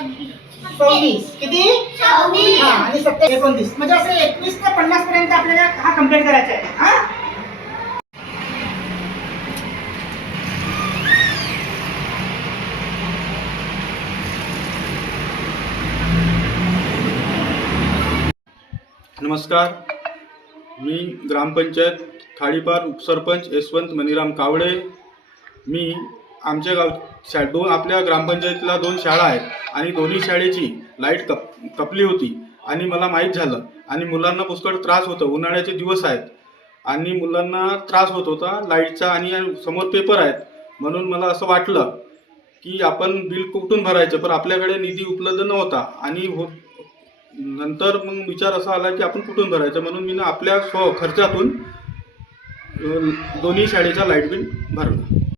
24 किती 24 हां आणि 27 29 म्हणजे असं 21 ते 50 पर्यंत आपल्याला हा कंप्लीट करायचा आहे हां. नमस्कार, मी ग्रामपंचायत खाडीपार उपसरपंच यशवंत मनीराम कावडे. मी आमच्या आपल्या ग्रामपंचायतीला 2 शाळा आहेत आणि दोन्ही शाळेची लाईट कपली होती आणि मला माहीत झालं आणि मुलांना पुष्कळ त्रास होतो. उन्हाळ्याचे दिवस आहेत आणि मुलांना त्रास होत होता लाईटचा आणि समोर पेपर आहेत. म्हणून मला असं वाटलं की आपण बिल कुठून भरायचं, पण आपल्याकडे निधी उपलब्ध नव्हता आणि नंतर मग विचार असा आला की आपण कुठून भरायचं. म्हणून मी आपल्या खर्चातून दोन्ही शाळेचा लाईट बिल भरला.